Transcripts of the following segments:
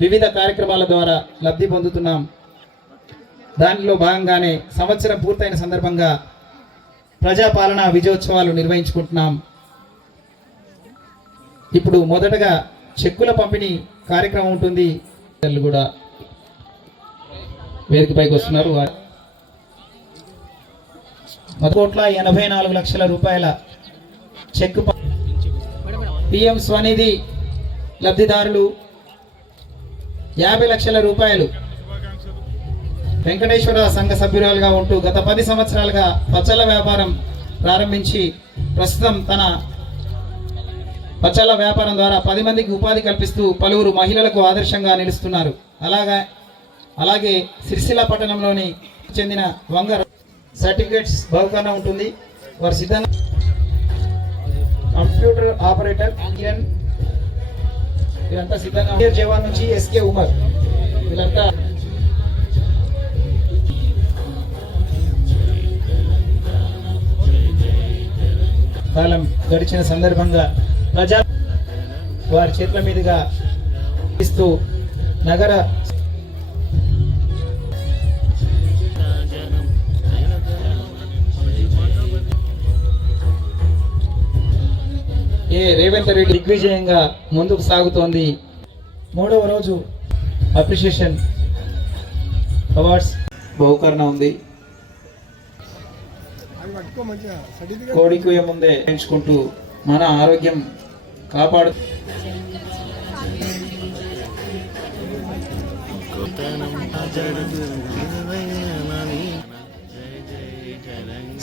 వివిధ కార్యక్రమాల ద్వారా లబ్ధి పొందుతున్నాం. దానిలో భాగంగానే సంవత్సరం పూర్తయిన సందర్భంగా ప్రజాపాలన విజయోత్సవాలు నిర్వహించుకుంటున్నాం. ఇప్పుడు మొదటగా చెక్కుల పంపిణీ కార్యక్రమం ఉంటుంది. వీళ్ళు కూడా వేదికపైకి వస్తున్నారు. వారు కోట్ల ఎనభై నాలుగు లక్షల రూపాయల చెక్ పిఎం స్వనిధి లబ్ధిదారులు యాభై లక్షల రూపాయలు వెంకటేశ్వర సంఘ సభ్యురాలుగా ఉంటూ గత పది సంవత్సరాలుగా పచ్చళ్ళ వ్యాపారం ప్రారంభించి ప్రస్తుతం తన పచ్చళ్ళ వ్యాపారం ద్వారా పది మందికి ఉపాధి కల్పిస్తూ పలువురు మహిళలకు ఆదర్శంగా నిలుస్తున్నారు. అలాగా అలాగే సిరిసిల్ల పట్టణంలోని చెందిన వంగ సర్టిఫికేట్స్ బహుకరణ ఉంటుంది. వారు సిద్ధంగా కంప్యూటర్ ఆపరేటర్ కిరణ్ వీరంతా సిద్ధంగా జవాన్ నుంచి ఎస్కే ఉమర్. వీళ్ళంతా కాలం గడిచిన సందర్భంగా ప్రజా వారి చేతుల మీదుగా ఇస్తూ నగర ఏ రేవంత్ రెడ్డి దిగ్విజయంగా ముందుకు సాగుతోంది. మూడవ రోజు అప్రిషియేషన్ అవార్డ్స్. బహుకరణ ఉంది. కోడికి ముందే పెంచుకుంటూ మన ఆరోగ్యం కాపాడు.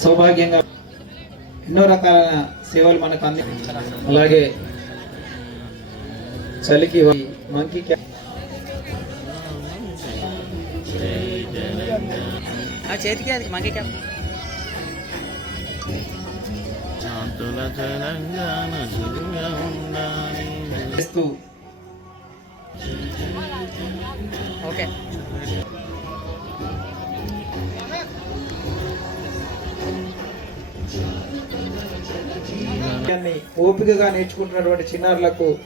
సౌభాగ్యంగా ఎన్నో రకాల సేవలు మనకు అంది అలాగే చలికి మంకీ క్యాప్ ఆ చేతికి అది మంకి క్యాప్. శాంతుల తెలంగాణ సులుగా ఉండాలి. చేస్తూ. ఓకే. ఓపికగా నేర్చుకుంటున్నటువంటి చిన్నారులకు